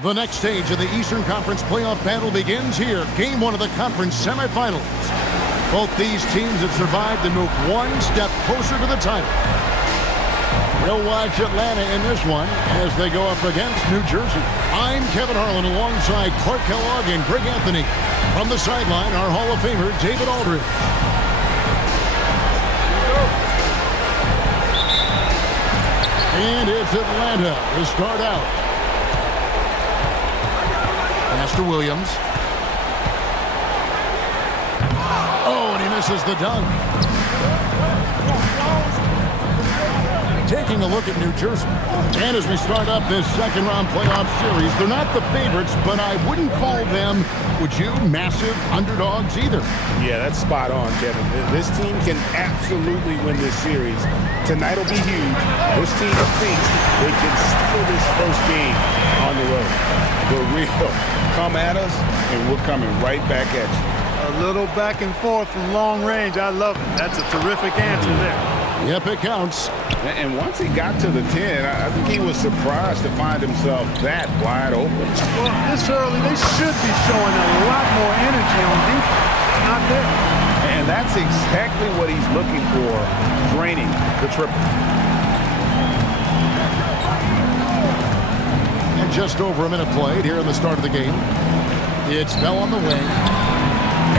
The next stage of the Eastern Conference playoff battle begins here. Game 1 of the conference semifinals. Both these teams have survived and moved one step closer to the title. We'll watch Atlanta in this one as they go up against New Jersey. I'm Kevin Harlan alongside Clark Kellogg and Greg Anthony. From the sideline, our Hall of Famer, David Aldridge. And it's Atlanta to start out. Master Williams. Oh, and he misses the dunk. Taking a look at New Jersey. And as we start up this second round playoff series, they're not the favorites, but I wouldn't call them, would you, massive underdogs either. Yeah, that's spot on, Kevin. This team can absolutely win this series. Tonight will be huge. This team thinks they can steal this first game on the road. The real come at us, and we're coming right back at you. A little back and forth from long range. I love it. That's a terrific answer there. Yep, it counts. And once he got to the 10, I think he was surprised to find himself that wide open. Well, this early, they should be showing a lot more energy on defense. Not there. And that's exactly what he's looking for, draining the triple. And just over a minute played here in the start of the game. It's Bell on the wing.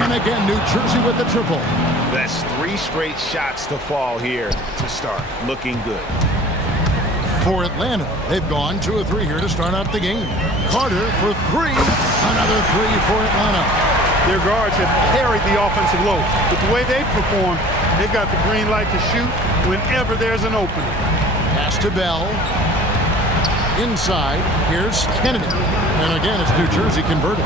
And again, New Jersey with the triple. That's 3 straight shots to fall here to start. Looking good. For Atlanta, they've gone 2 of 3 here to start out the game. Carter for 3. Another 3 for Atlanta. Their guards have carried the offensive load. With the way they've performed, they've got the green light to shoot whenever there's an opening. Pass to Bell. Inside, here's Kennedy. And again, it's New Jersey converted.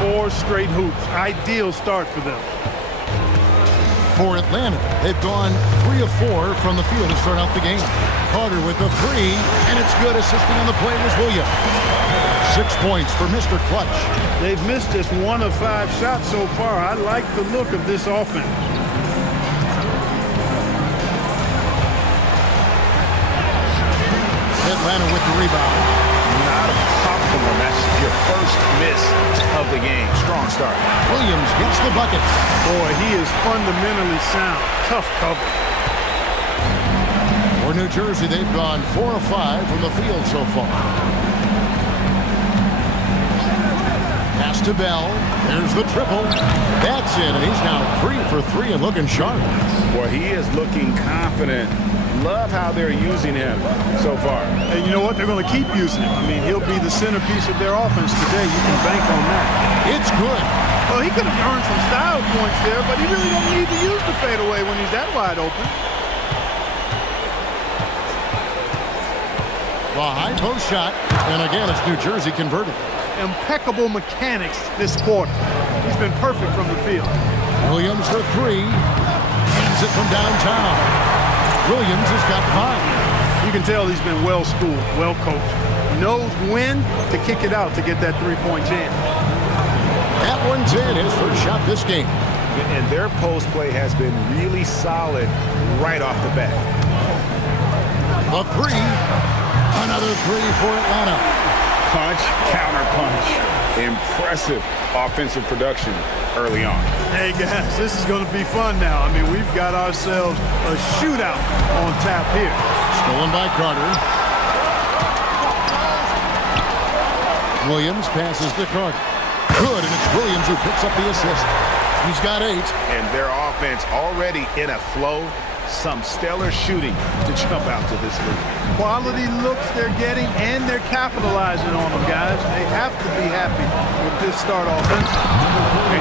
4 straight hoops. Ideal start for them. For Atlanta, they've gone 3 of 4 from the field to start out the game. Carter with the 3, and it's good. Assisting on the play was Williams. 6 points for Mr. Clutch. They've missed just 1 of 5 shots so far. I like the look of this offense. Atlanta with the rebound. Not a problem one. That's your first miss of the game. Strong start. Williams gets the bucket. Boy, he is fundamentally sound. Tough cover. For New Jersey, they've gone 4 of 5 from the field so far. Pass to Bell. There's the triple. That's it, and he's now 3 for 3 and looking sharp. Boy, he is looking confident. Love how they're using him so far. And you know what? They're going to keep using him. I mean, he'll be the centerpiece of their offense today. You can bank on that. It's good. Well, he could have earned some style points there, but he really doesn't need to use the fadeaway when he's that wide open. The high post shot, and again, it's New Jersey converted. Impeccable mechanics this quarter. He's been perfect from the field. Williams for 3. Hands it from downtown. Williams has got 5. You can tell he's been well-schooled, well-coached. Knows when to kick it out to get that 3-point jam. That one's in his first shot this game. And their post play has been really solid right off the bat. A 3. Another 3 for Atlanta. Punch, counter punch. Impressive offensive production early on. Hey, guys, this is going to be fun now. I mean, we've got ourselves a shootout on tap here. Stolen by Carter. Williams passes to Carter. Good, and it's Williams who picks up the assist. He's got 8. And their offense already in a flow. Some stellar shooting to jump out to this lead. Quality looks they're getting, and they're capitalizing on them, guys. They have to be happy with this start offensively.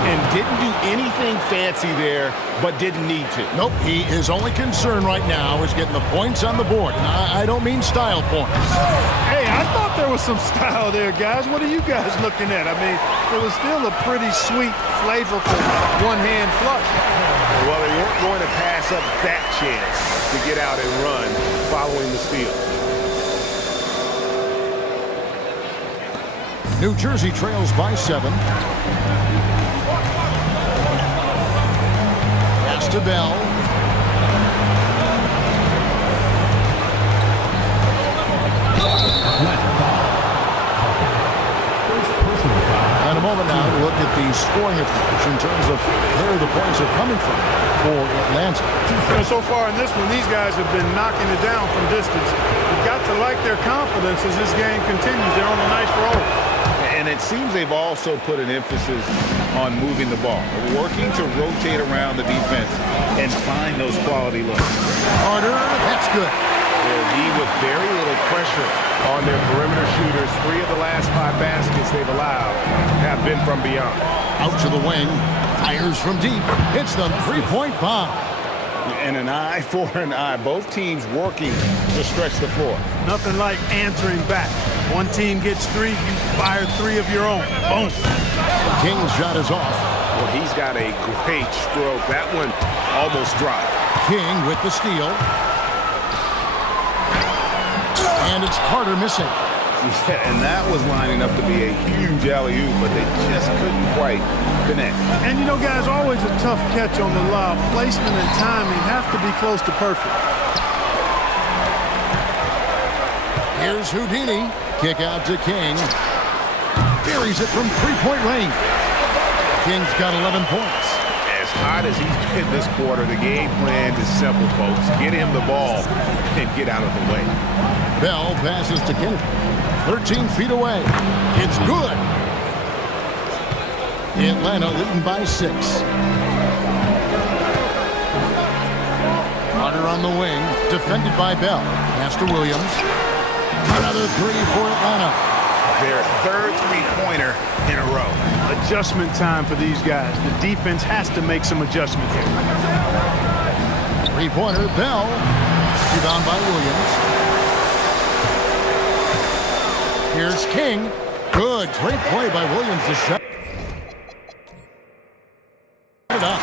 And didn't do anything fancy there, but didn't need to. Nope, his only concern right now is getting the points on the board. And I don't mean style points. Hey, I thought there was some style there, guys. What are you guys looking at? I mean, it was still a pretty sweet, flavorful one-hand flush. Well, they weren't going to pass up that chance to get out and run following the steal. New Jersey trails by 7. Pass to Bell. look at the scoring approach in terms of where the points are coming from for Atlanta. So far in this one, these guys have been knocking it down from distance. You've got to like their confidence as this game continues. They're on a nice roll. And it seems they've also put an emphasis on moving the ball, working to rotate around the defense and find those quality looks. Carter, that's good. They'll be with very little pressure on their perimeter shooters. 3 of the last 5 baskets they've allowed have been from beyond. Out to the wing, fires from deep, hits the three-point bomb. And an eye for an eye. Both teams working to stretch the floor. Nothing like answering back. One team gets 3, you fire 3 of your own. Boom. King's shot is off. Well, he's got a great stroke. That one almost dropped. King with the steal. And it's Carter missing. Yeah, and that was lining up to be a huge alley-oop, but they just couldn't quite connect. And you know, guys, always a tough catch on the lob. Placement and timing have to be close to perfect. Here's Houdini. Kick out to King. Buries it from three-point range. King's got 11 points. As hot as he's been this quarter, the game plan is simple, folks. Get him the ball and get out of the way. Bell passes to Kennedy. 13 feet away. It's good. Atlanta leading by 6. Carter on the wing, defended by Bell. Pass to Williams. Another 3 for Atlanta. Their 3rd three-pointer in a row. Adjustment time for these guys. The defense has to make some adjustment here. Three-pointer, Bell. Rebound by Williams. Here's King. Good, great play by Williams to set it up.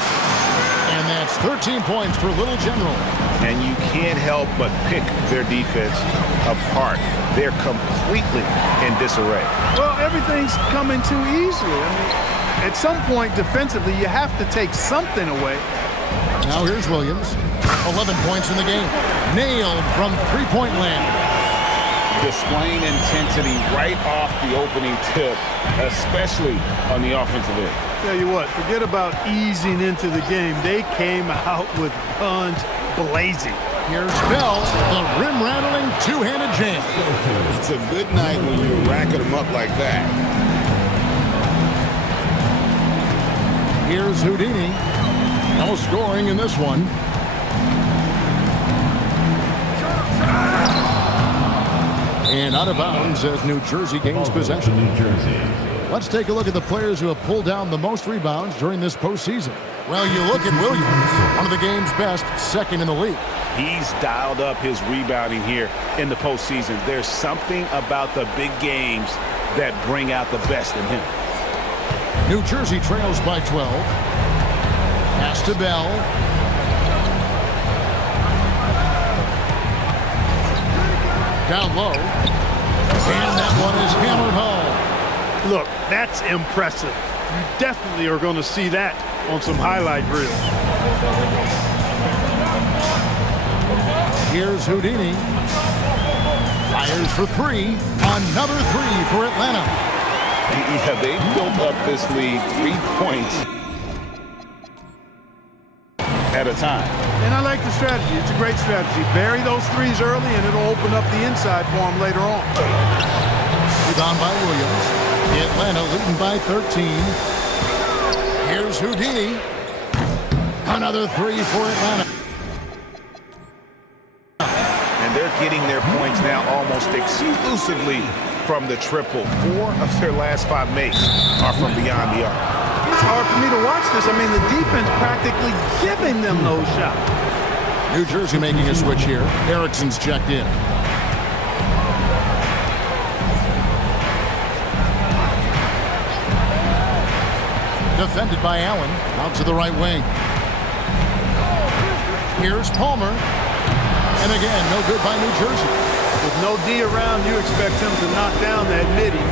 And that's 13 points for Little General. And you can't help but pick their defense apart. They're completely in disarray. Well, everything's coming too easily. I mean, at some point defensively, you have to take something away. Now here's Williams. 11 points in the game. Nailed from three-point land. Displaying intensity right off the opening tip, especially on the offensive end. Tell you what, forget about easing into the game. They came out with guns blazing. Here's Bell, the rim-rattling two-handed jam. It's a good night when you're racking them up like that. Here's Houdini. No scoring in this one. And out of bounds as New Jersey gains possession. Let's take a look at the players who have pulled down the most rebounds during this postseason. Well, you look at Williams, one of the game's best, 2nd in the league. He's dialed up his rebounding here in the postseason. There's something about the big games that bring out the best in him. New Jersey trails by 12. Pass to Bell. Down low. And that one is hammered home. Look, that's impressive. You definitely are going to see that on some highlight reels. Here's Houdini. Fires for 3. Another 3 for Atlanta. Yeah, they built up this lead 3 points at a time. And I like the strategy. It's a great strategy. Bury those 3s early, and it'll open up the inside for them later on. Rebound by Williams. Atlanta leading by 13. Here's Houdini. Another 3 for Atlanta. And they're getting their points now almost exclusively from the triple. 4 of their last 5 makes are from beyond the arc. It's hard for me to watch this. I mean, the defense practically giving them those shots. New Jersey making a switch here. Erickson's checked in. Defended by Allen. Out to the right wing. Here's Palmer. And again, no good by New Jersey. With no D around, you expect him to knock down that midi.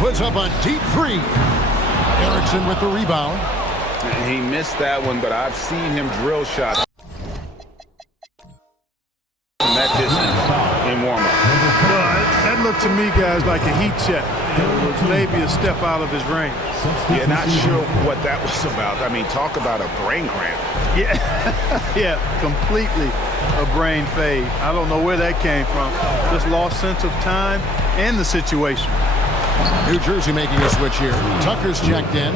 Puts up a deep 3. Erickson with the rebound. He missed that one, but I've seen him drill shots from that distance in warm-up. That looked to me, guys, like a heat check. It was maybe a step out of his range. Yeah, not sure what that was about. I mean, talk about a brain cramp. Yeah, yeah, completely a brain fade. I don't know where that came from. Just lost sense of time and the situation. New Jersey making a switch here. Tucker's checked in.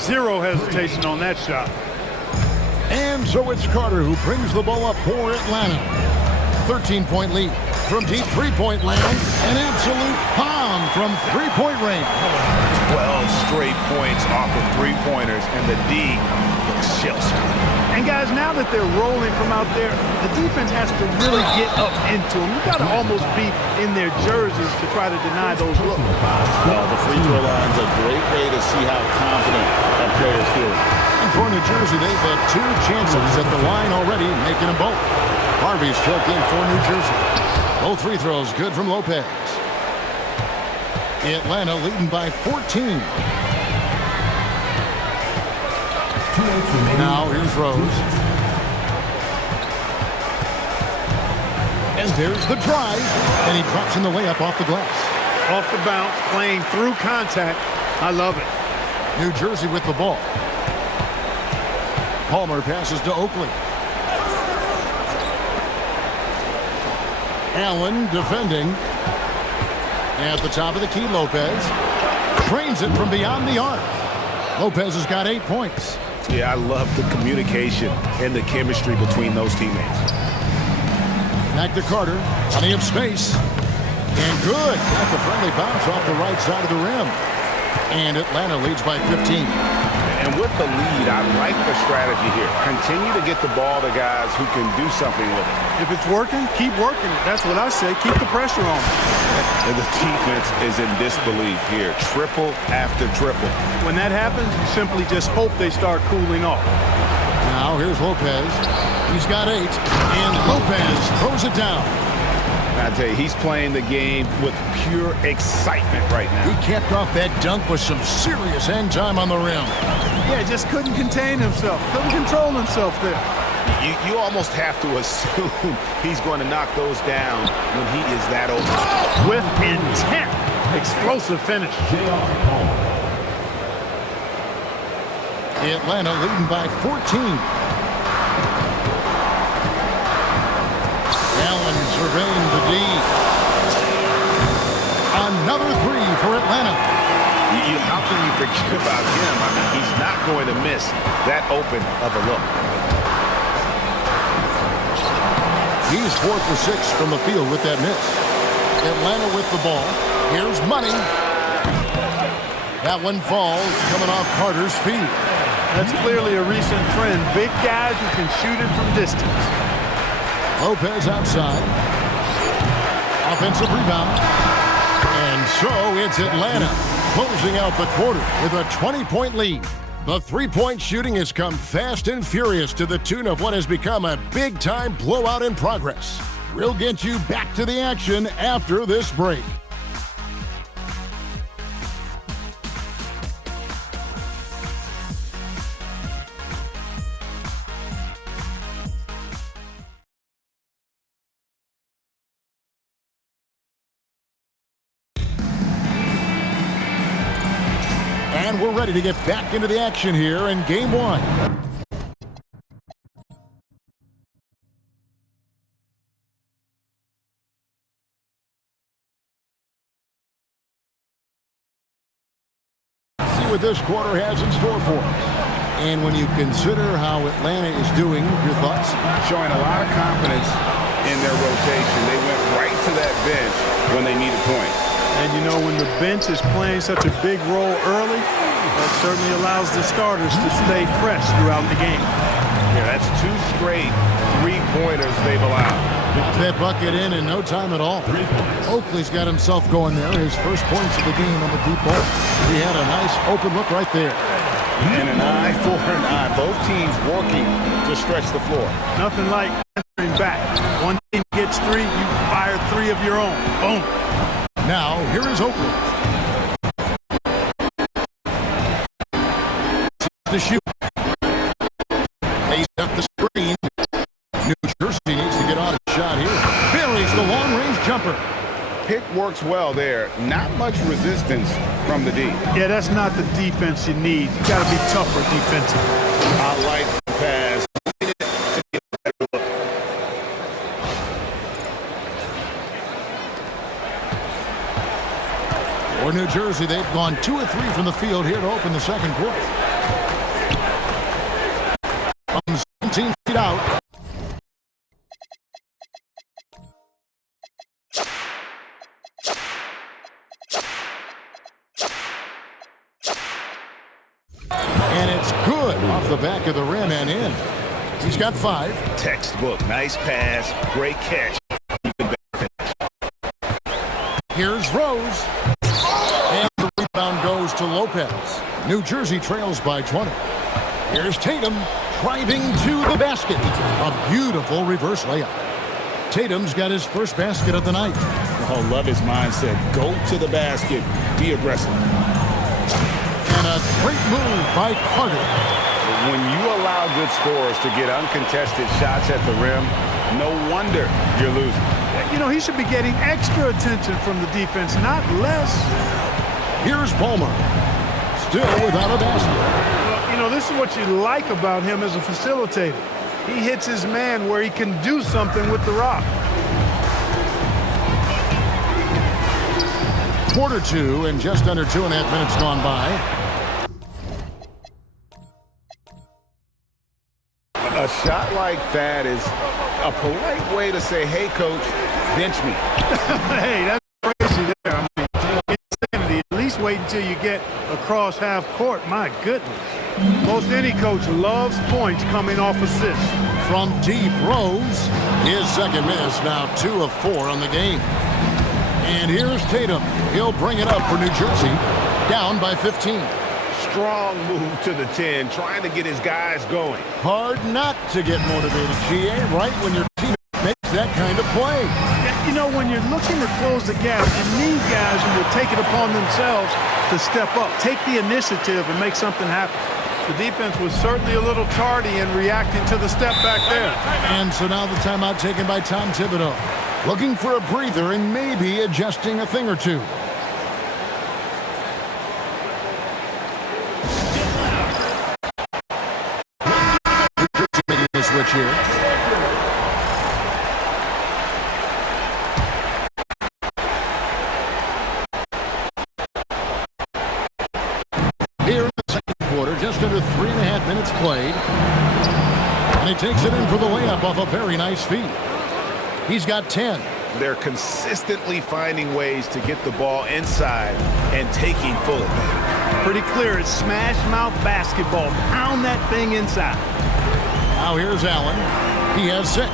Zero hesitation on that shot. And so it's Carter who brings the ball up for Atlanta. 13-point lead from deep three-point land. An absolute bomb from three-point range. 12 straight points off of three-pointers, and the D looks shell-shocked. And guys, now that they're rolling from out there, the defense has to really get up into them. You've got to almost be in their jerseys to try to deny those looks. Well, the free throw line's a great way to see how confident that player's feeling. And for New Jersey, they've had two chances at the line already, making them both. Harvey's checked in for New Jersey. Both free throws good from Lopez. Atlanta leading by 14. Now here's Rose. And there's the drive. And he drops in the layup off the glass. Off the bounce, playing through contact. I love it. New Jersey with the ball. Palmer passes to Oakley. Allen defending. At the top of the key, Lopez. Trains it from beyond the arc. Lopez has got 8 points. Yeah, I love the communication and the chemistry between those teammates. Back to Carter. Plenty of space. And good. Got the friendly bounce off the right side of the rim. And Atlanta leads by 15. And with the lead, I like the strategy here. Continue to get the ball to guys who can do something with it. If it's working, keep working it. That's what I say. Keep the pressure on. And the defense is in disbelief here. Triple after triple. When that happens, you simply just hope they start cooling off. Now here's Lopez. He's got 8. And Lopez throws it down. I tell you, he's playing the game with pure excitement right now. He capped off that dunk with some serious end time on the rim. Yeah, just couldn't contain himself. Couldn't control himself there. You almost have to assume he's going to knock those down when he is that open. With intent. Explosive finish. Atlanta leading by 14. Allen surveying the D. Another 3 for Atlanta. How can you forget about him? I mean, he's not going to miss that open of a look. He's 4 for 6 from the field with that miss. Atlanta with the ball. Here's Money. That one falls, coming off Carter's feet. That's clearly a recent trend. Big guys who can shoot it from distance. Lopez outside. Offensive rebound. And so it's Atlanta closing out the quarter with a 20-point lead. The three-point shooting has come fast and furious to the tune of what has become a big-time blowout in progress. We'll get you back to the action after this break. And we're ready to get back into the action here in Game 1. See what this quarter has in store for us. And when you consider how Atlanta is doing, your thoughts? Showing a lot of confidence in their rotation. They went right to that bench when they needed points. And you know, when the bench is playing such a big role early, that certainly allows the starters to stay fresh throughout the game. Yeah, that's 2 straight three-pointers they've allowed. Got that bucket in no time at all. Oakley's got himself going there. His first points of the game on the deep ball. He had a nice open look right there. And an eye for an eye. Both teams working to stretch the floor. Nothing like answering back. One team gets 3, you fire 3 of your own. Boom. Now, here is Oakland. To shoot. They set the screen. New Jersey needs to get on a shot here. Buries the long-range jumper. Pick works well there. Not much resistance from the D. Yeah, that's not the defense you need. You got to be tougher defensively. I like the pass. For New Jersey, they've gone 2 of 3 from the field here to open the second quarter. From 17 feet out. And it's good off the back of the rim and in. He's got 5. Textbook. Nice pass. Great catch. Here's Rose. And the rebound goes to Lopez. New Jersey trails by 20. Here's Tatum driving to the basket. A beautiful reverse layup. Tatum's got his first basket of the night. Oh, love his mindset. Go to the basket. Be aggressive. And a great move by Carter. When you allow good scorers to get uncontested shots at the rim, no wonder you're losing. You know, he should be getting extra attention from the defense, not less. Here's Palmer. Still without a basket. Well, you know, this is what you like about him as a facilitator. He hits his man where he can do something with the rock. Quarter 2 and just under 2.5 minutes gone by. A shot like that is a polite way to say, hey, coach, bench me. Hey, that's crazy there. I mean, insanity. At least wait until you get across half court. My goodness. Most any coach loves points coming off assists. From deep, Rose. His second miss, now 2 of 4 on the game. And here's Tatum. He'll bring it up for New Jersey. Down by 15. Strong move to the 10, trying to get his guys going. Hard not to get motivated, GA, right when your team makes that kind of play. You know, when you're looking to close the gap, you need guys who will take it upon themselves to step up, take the initiative, and make something happen. The defense was certainly a little tardy in reacting to the step back there. And so now the timeout taken by Tom Thibodeau. Looking for a breather and maybe adjusting a thing or two. Making a switch here. Here in the second quarter, just under 3.5 minutes played. And he takes it in for the layup off a very nice feed. He's got 10. They're consistently finding ways to get the ball inside and taking full advantage. Pretty clear, it's smash mouth basketball. Pound that thing inside. Now here's Allen. He has 6.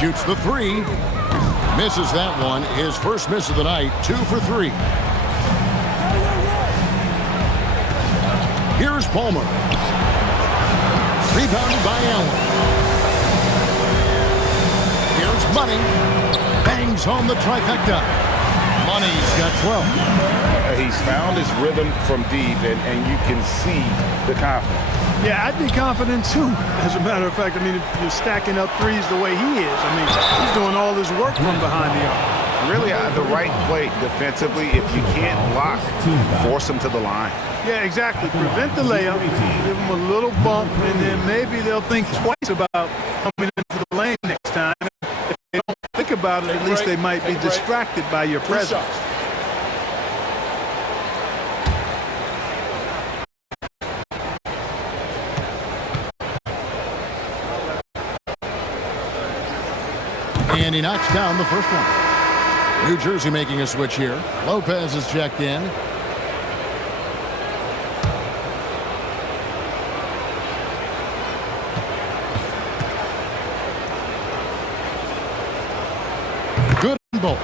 Shoots the 3. Misses that one. His first miss of the night. 2 for 3. Here's Palmer. Rebounded by Allen. Here's Money. Bangs home the trifecta. Money's got 12. He's found his rhythm from deep, and you can see the confidence. Yeah, I'd be confident too. As a matter of fact, I mean, if you're stacking up threes the way he is, I mean, he's doing all his work from behind the arc. Really, the right play defensively. If you can't block, force him to the line. Yeah, exactly. Prevent the layup, give them a little bump, and then maybe they'll think twice about coming into the lane next time. If they don't think about it, at least they might be distracted by your presence. And he knocks down the first one. New Jersey making a switch here. Lopez is checked in. Good on both.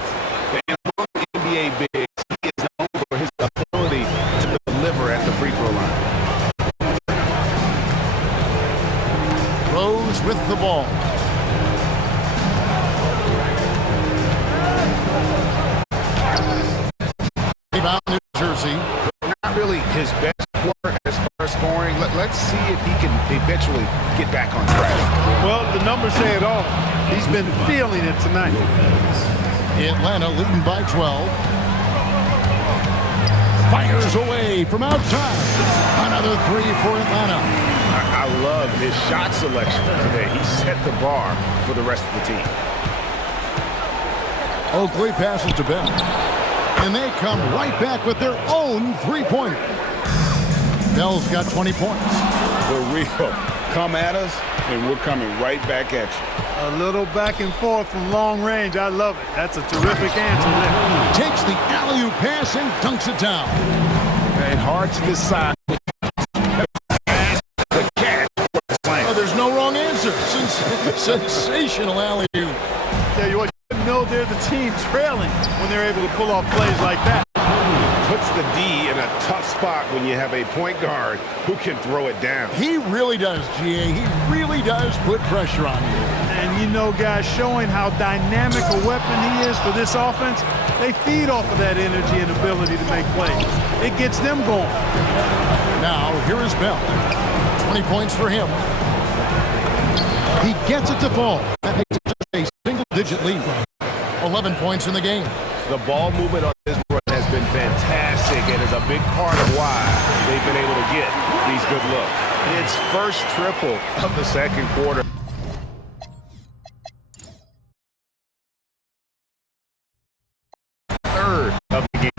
And among NBA bigs, he is known for his ability to deliver at the free throw line. Rose with the ball. Rebound, New Jersey. Not really his best work as far as scoring. Let's see if he can eventually get back on track. Well, the numbers say it all. He's been feeling it tonight. Atlanta leading by 12. Fires away from outside. Another three for Atlanta. I love his shot selection today. He set the bar for the rest of the team. Oakley passes to Bell. And they come right back with their own three-pointer. Bell's got 20 points. The real come at us, and we're coming right back at you. A little back and forth from long range. I love it. That's a terrific answer there. Takes the alley-oop pass and dunks it down. And hard to decide. Oh, there's no wrong answer. Sensational alley-oop. Tell you what, you know they're the team trailing when they're able to pull off plays like that. Puts the D in a tough spot when you have a point guard who can throw it down. He really does, GA. He really does put pressure on you. And you know, guys, showing how dynamic a weapon he is for this offense, they feed off of that energy and ability to make plays. It gets them going. Now, here is Bell. 20 points for him. He gets it to fall. That makes it just a single-digit lead. 11 points in the game. The ball movement on this run has been fantastic and is a big part of why they've been able to get these good looks. It's first triple of the second quarter. Third of the game.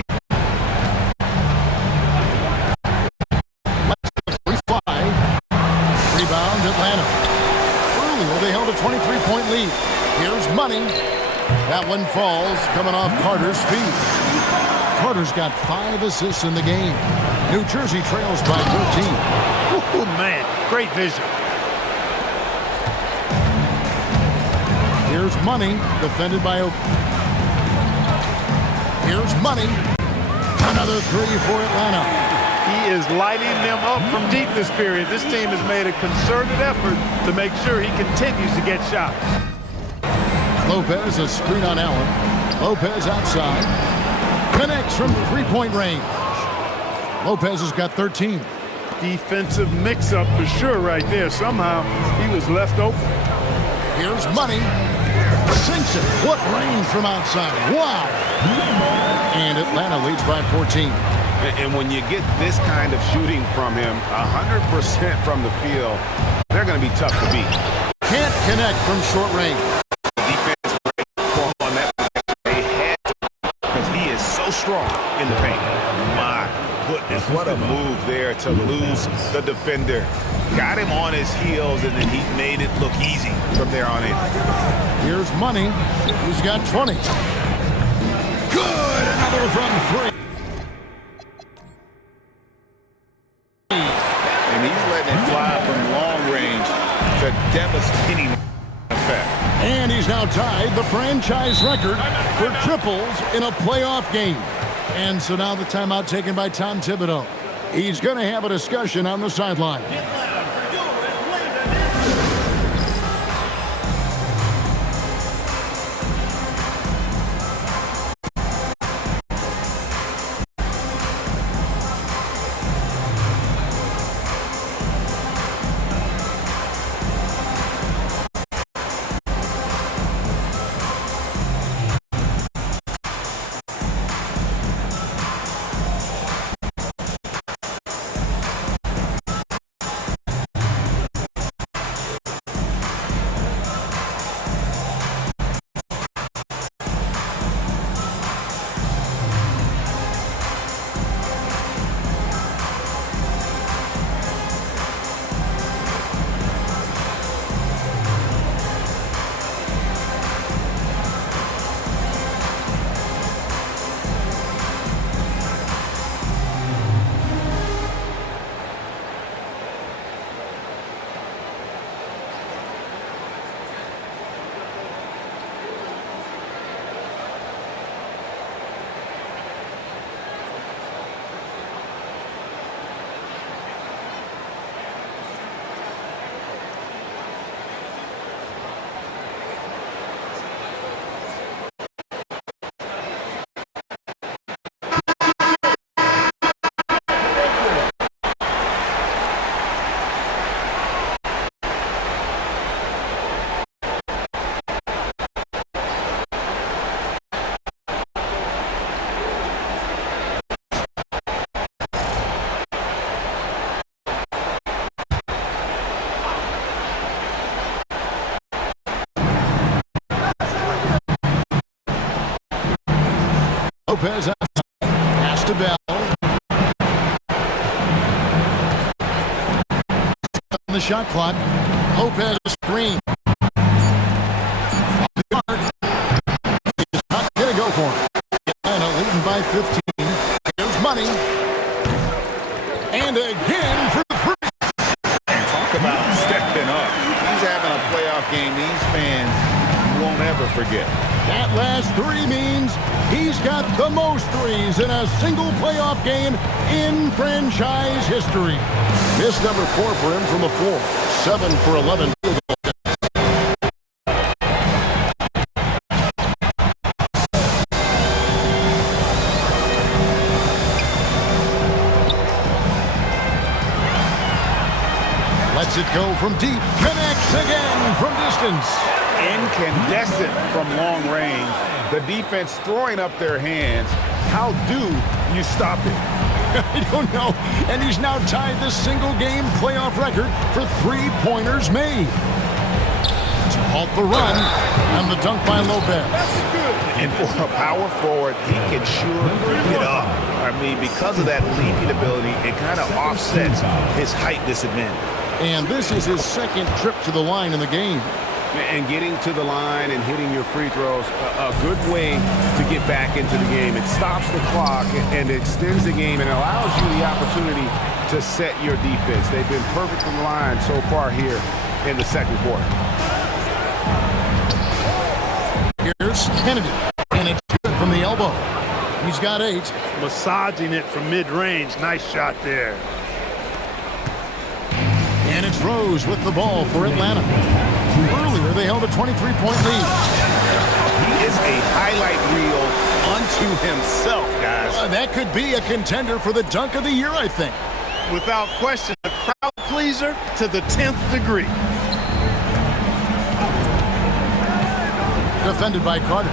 Let's 3-5. Rebound, Atlanta. Earlier, they held a 23-point lead. Here's Money. That one falls, coming off Carter's feet. Carter's got 5 assists in the game. New Jersey trails by 13. Oh, man, great vision. Here's Money, defended by Oakley. Here's Money. Another three for Atlanta. He is lighting them up from deep this period. This team has made a concerted effort to make sure he continues to get shots. Lopez, a screen on Allen. Lopez outside. Connects from three-point range. Lopez has got 13. Defensive mix-up for sure right there. Somehow he was left open. Here's Money. Sinks it. What range from outside. Wow. And Atlanta leads by 14. And when you get this kind of shooting from him, 100% from the field, they're going to be tough to beat. Can't connect from short range. Defense on that. They had to, because he is so strong in the paint. My goodness, what a move there to lose the defender. Got him on his heels, and then he made it look easy from there on in. Here's Money. He's got 20. Good. Another from three. And he's letting it fly from long range to devastating effect. And he's now tied the franchise record for triples in a playoff game. And so now the timeout taken by Tom Thibodeau. He's going to have a discussion on the sideline. Lopez outside. Pass to Bell. On the shot clock. Lopez screen. He's not going to go for it. Atlanta leading by 15. Here's Money. And again for the three. Talk about stepping up. He's having a playoff game these fans won't ever forget. That last three means he's got the most threes in a single playoff game in franchise history. Miss number 4 for him from the floor. 7 for 11. Lets it go from deep. Connects again from distance. Incandescent from long range. The defense throwing up their hands. How do you stop it? I don't know. And he's now tied the single-game playoff record for three-pointers made. To halt the run, and the dunk by Lopez. And for a power forward, he can sure get up. I mean, because of that leaping ability, it kind of offsets his height disadvantage. And this is his second trip to the line in the game. And getting to the line and hitting your free throws, a good way to get back into the game. It stops the clock and extends the game and allows you the opportunity to set your defense. They've been perfect from the line so far here in the second quarter. Here's Kennedy, and it's good from the elbow. He's got 8. Massaging it from mid-range. Nice shot there. And it's Rose with the ball for Atlanta. Earlier, they held a 23-point lead. He is a highlight reel unto himself, guys. That could be a contender for the dunk of the year, I think. Without question, a crowd pleaser to the 10th degree. Defended by Carter.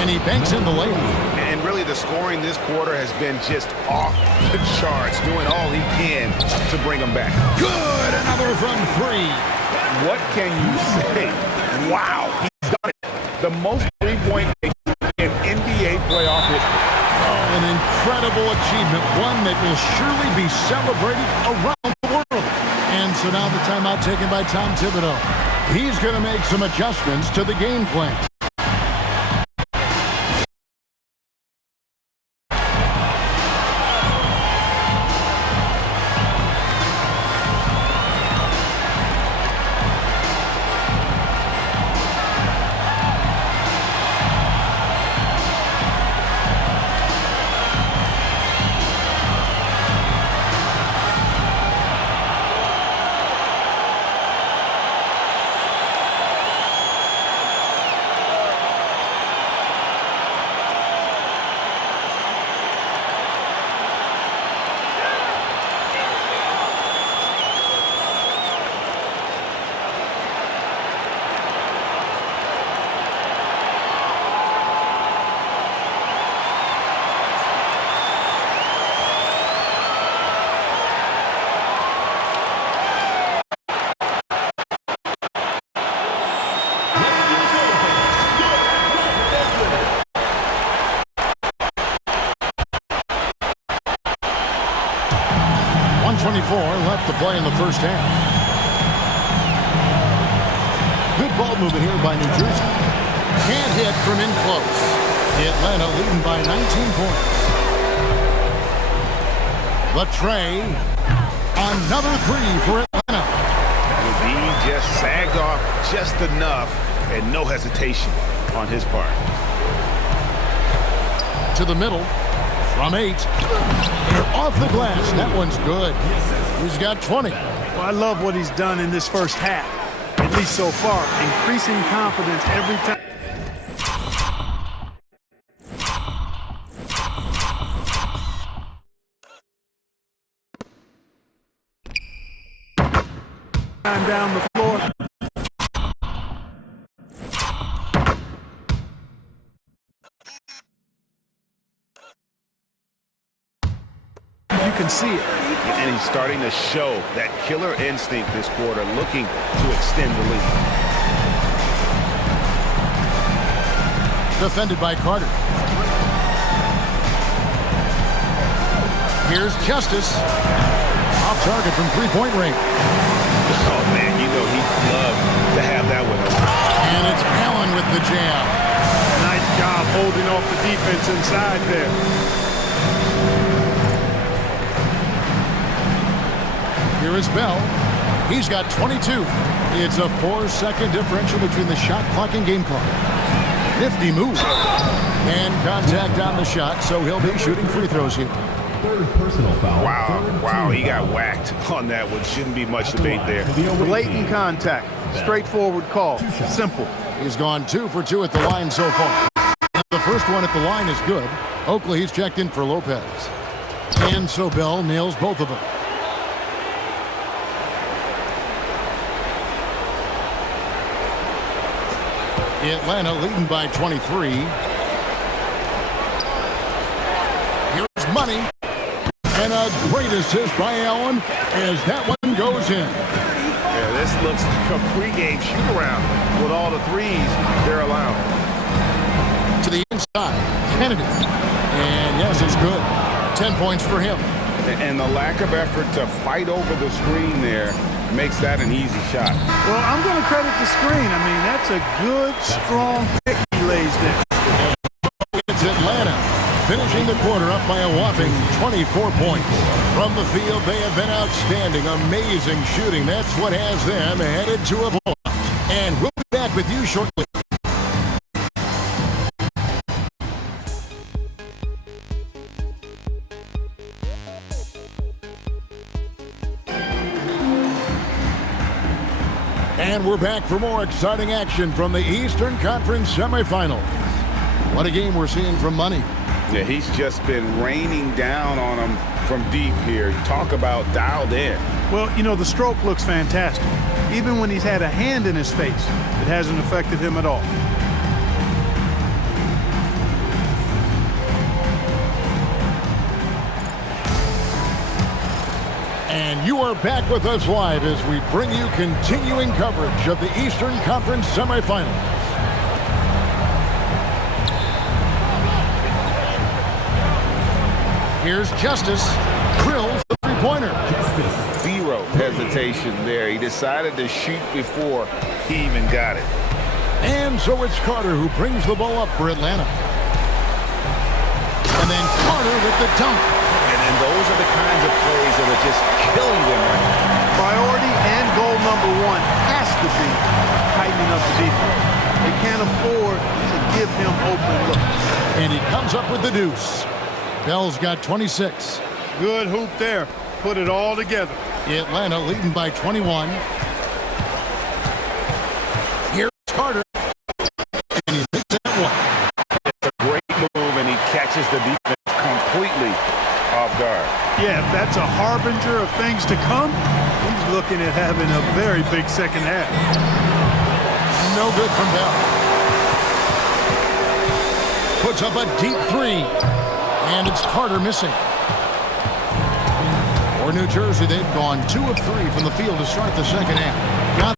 And he banks in the layup. And really, the scoring this quarter has been just off the charts, doing all he can to bring them back. Good! Another from 3. What can you say? Wow, he's done it. The most three-point in NBA playoff history. Oh, an incredible achievement, one that will surely be celebrated around the world. And so now the timeout taken by Tom Thibodeau. He's going to make some adjustments to the game plan. Left to play in the first half. Good ball movement here by New Jersey. Can't hit from in close. Atlanta leading by 19 points. The tray. Another 3 for Atlanta. He just sagged off just enough and no hesitation on his part. To the middle. From 8. They're off the glass. That one's good. He's got 20. Well, I love what he's done in this first half, at least so far. Increasing confidence every time. Down the floor. You can see it. And he's starting to show that killer instinct this quarter, looking to extend the lead. Defended by Carter. Here's Justice. Off target from three-point range. Oh, man, you know he'd love to have that one. And it's Allen with the jam. Nice job holding off the defense inside there. Here is Bell. He's got 22. It's a 4-second differential between the shot clock and game clock. Nifty move. And contact on the shot, so he'll be shooting free throws here. Third personal foul. Wow, he got whacked on that one. Shouldn't be much debate there. Blatant contact. Straightforward call. Simple. He's gone 2 for 2 at the line so far. The first one at the line is good. Oakley, he's checked in for Lopez. And so Bell nails both of them. Atlanta leading by 23. Here's Money. And a great assist by Allen as that one goes in. Yeah, this looks like a pregame shoot-around with all the threes they're allowing. To the inside, Kennedy. And yes, it's good. 10 points for him. And the lack of effort to fight over the screen there makes that an easy shot. Well, I'm going to credit the screen. I mean, that's a good, strong pick he lays there. It's Atlanta, finishing the quarter up by a whopping 24 points. From the field, they have been outstanding, amazing shooting. That's what has them headed to a blowout. And we'll be back with you shortly. And we're back for more exciting action from the Eastern Conference semifinals. What a game we're seeing from Money. Yeah, he's just been raining down on him from deep here. Talk about dialed in. Well, you know, the stroke looks fantastic. Even when he's had a hand in his face, it hasn't affected him at all. And you are back with us live as we bring you continuing coverage of the Eastern Conference semifinals. Here's Justice. Drills the three-pointer. Zero hesitation there. He decided to shoot before he even got it. And so it's Carter who brings the ball up for Atlanta. And then Carter with the dunk. And those are the kinds of plays that are just killing them right now. Priority and goal number one has to be tightening up the defense. They can't afford to give him open looks. And he comes up with the deuce. Bell's got 26. Good hoop there. Put it all together. Atlanta leading by 21. Here's Carter. And he makes that one. It's a great move, and he catches the defense completely off guard. Yeah, if that's a harbinger of things to come, he's looking at having a very big second half. No good from Bell. Puts up a deep three. And it's Carter missing. For New Jersey, they've gone 2 of 3 from the field to start the second half. Got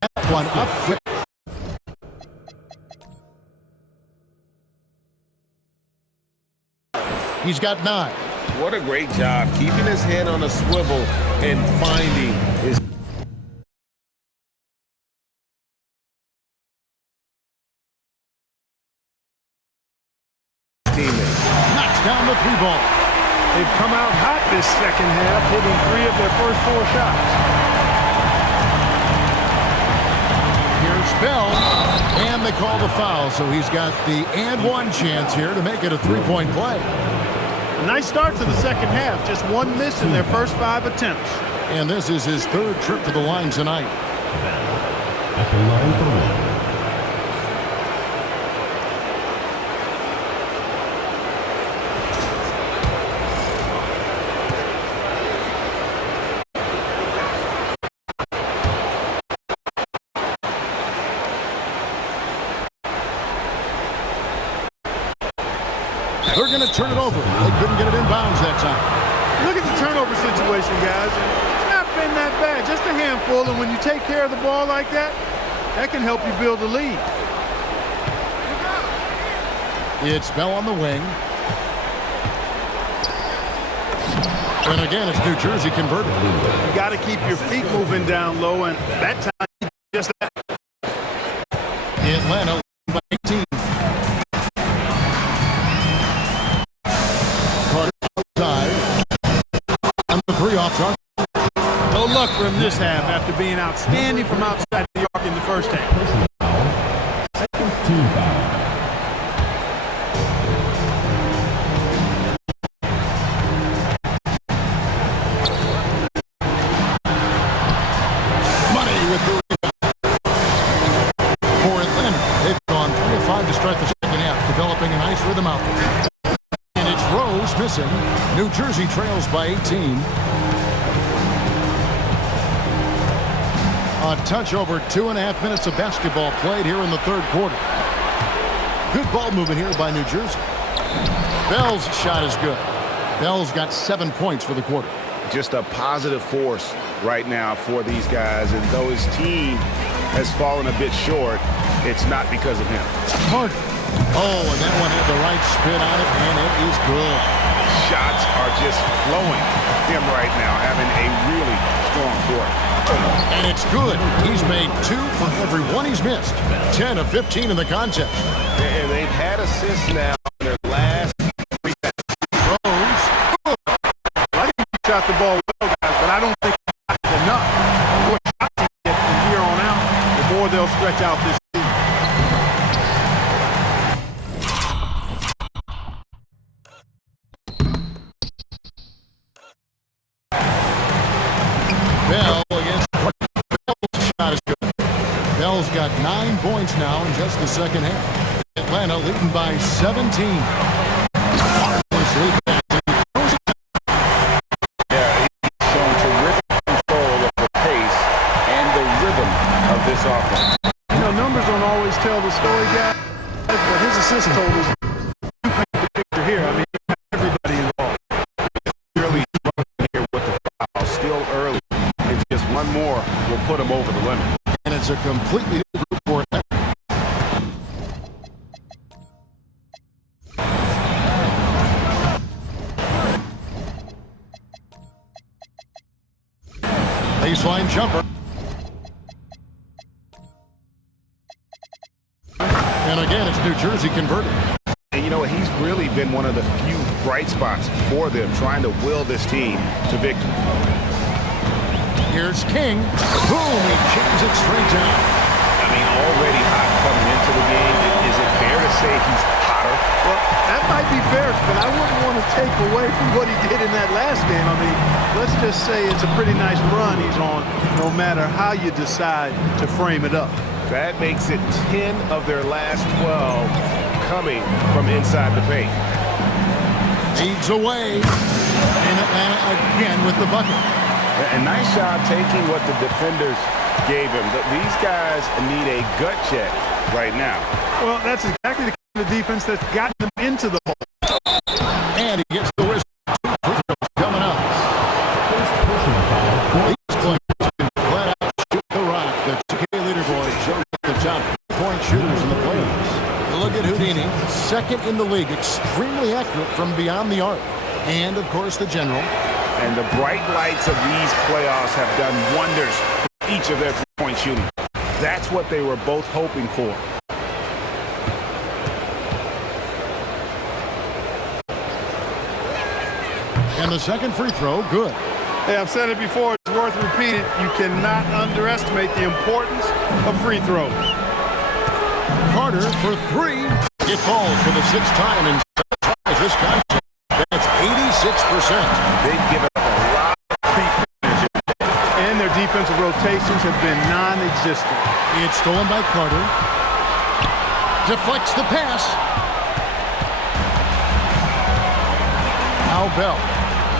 that one up quick. He's got 9. What a great job keeping his head on a swivel and finding his teammate. Knocks down the 3-ball. They've come out hot this second half, hitting 3 of their first 4 shots. Here's Bell, and they call the foul, so he's got the and one chance here to make it a 3-point play. A nice start to the second half, just 1 miss in their first 5 attempts. And this is his 3rd trip to the line tonight. At the line for one. They're going to turn it over. They couldn't get it in bounds that time. Look at the turnover situation, guys. It's not been that bad, just a handful, and when you take care of the ball like that, that can help you build a lead. It's Bell on the wing. And again, it's New Jersey converted. You got to keep your feet moving down low, and that time, just that. Atlanta by 18. Carter outside. On the 3 off target. No luck for him this half after being outstanding from outside the arc in the first half. Personal foul. Second team foul. Money with the rebound. For Atlanta, they've gone 3 of 5 to start the second half, developing a nice rhythm out there. And it's Rose missing. New Jersey trails by 18. A touch over 2.5 minutes of basketball played here in the third quarter. Good ball movement here by New Jersey. Bell's shot is good. Bell's got 7 points for the quarter. Just a positive force right now for these guys. And though his team has fallen a bit short, it's not because of him. Carter. Oh, and that one had the right spin on it, and it is good. Shots are just flowing him right now, having a really strong quarter. And it's good. He's made 2 for every one he's missed. 10 of 15 in the contest. And they've had assists now in their last 3 matches. Rose. I think he shot the ball well, guys, but I don't think it's enough. The more shots he gets from here on out, the more they'll stretch out this lead. Bell against Carter. Bell's shot is good. Bell's got 9 points now in just the second half. Atlanta leading by 17. Harkless lead back. Yeah, he's shown terrific control of the pace and the rhythm of this offense. You know, numbers don't always tell the story, guys, but his assist totals do paint the picture here. I mean, everybody involved. Really struggling here with the foul, still early. And just one more will put him over the limit. And it's a completely new group for Atlanta. Baseline jumper. And again, it's New Jersey converted. And you know, he's really been one of the few bright spots for them, trying to will this team to victory. Here's King. Boom, he jams it straight down. I mean, already hot coming into the game. Is it fair to say he's hotter? Well, that might be fair, but I wouldn't want to take away from what he did in that last game. I mean, let's just say it's a pretty nice run he's on, no matter how you decide to frame it up. That makes it 10 of their last 12 coming from inside the paint. Feeds away. And Atlanta again with the bucket. A nice job taking what the defenders gave him. These guys need a gut check right now. Well, that's exactly the kind of defense that's gotten them into the hole. And he gets the wrist. 2 free throws coming up. First personal foul. These players can flat out shoot the rock. The 2K leaderboard shows the top point shooters in the playoffs. Look at Houdini, second in the league, extremely accurate from beyond the arc. And, of course, the general. And the bright lights of these playoffs have done wonders for each of their three-point shooting. That's what they were both hoping for. And the second free throw, good. Hey, I've said it before, it's worth repeating. You cannot underestimate the importance of free throws. Carter for 3. It falls for the 6th time in this contest. That's 86%. They've given up a lot of free throws. And their defensive rotations have been non-existent. It's stolen by Carter. Deflects the pass. Now Bell.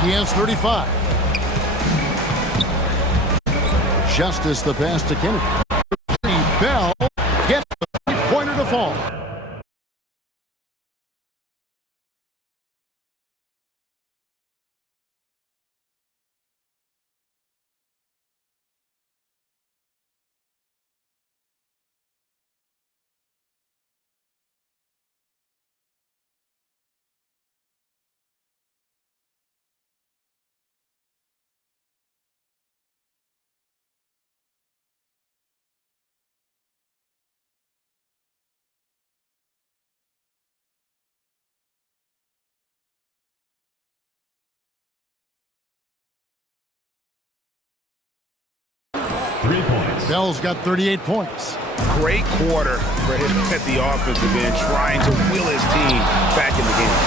He has 35. Justice the pass to Kennedy. Bell gets the three-pointer to fall. 3 points. Bell's got 38 points. Great quarter for him at the offensive end, trying to will his team back in the game.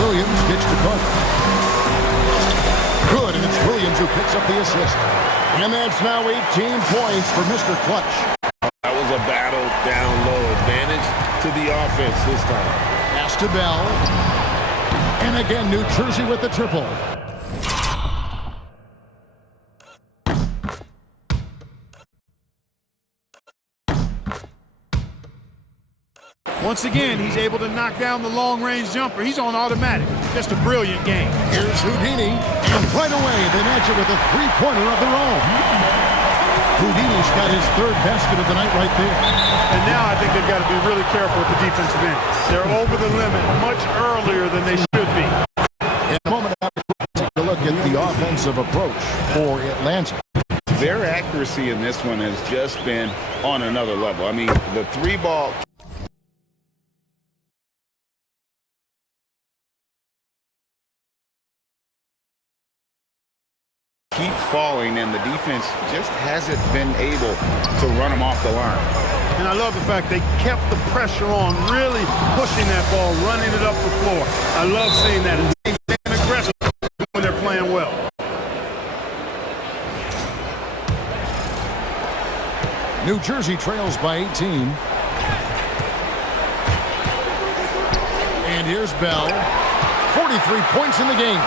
Williams gets to cover. Good, and it's Williams who picks up the assist. And that's now 18 points for Mr. Clutch. That was a battle down low. Advantage to the offense this time. Pass to Bell. And again, New Jersey with the triple. Once again, he's able to knock down the long-range jumper. He's on automatic. Just a brilliant game. Here's Houdini, and right away they match it with a three-pointer of their own. Houdini's got his third basket of the night right there. And now I think they've got to be really careful with the defensive end. They're over the limit much earlier than they should be. In a moment, we'll take a look at the offensive approach for Atlanta. Their accuracy in this one has just been on another level. I mean, the three-ball keep falling, and the defense just hasn't been able to run them off the line. And I love the fact they kept the pressure on, really pushing that ball, running it up the floor. I love seeing that. And being aggressive when they're playing well. New Jersey trails by 18. And here's Bell. 43 points in the game.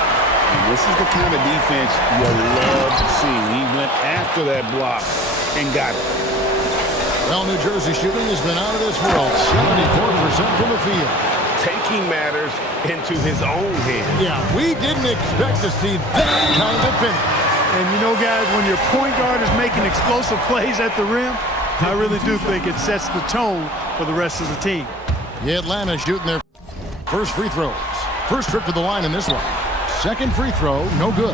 This is the kind of defense you love to see. He went after that block and got it. Well, New Jersey shooting has been out of this world. 74% from the field. Taking matters into his own hands. Yeah, we didn't expect to see that kind of finish. And you know, guys, when your point guard is making explosive plays at the rim, I really do think it sets the tone for the rest of the team. The Atlanta shooting their first free throws. First trip to the line in this one. Second free throw, no good.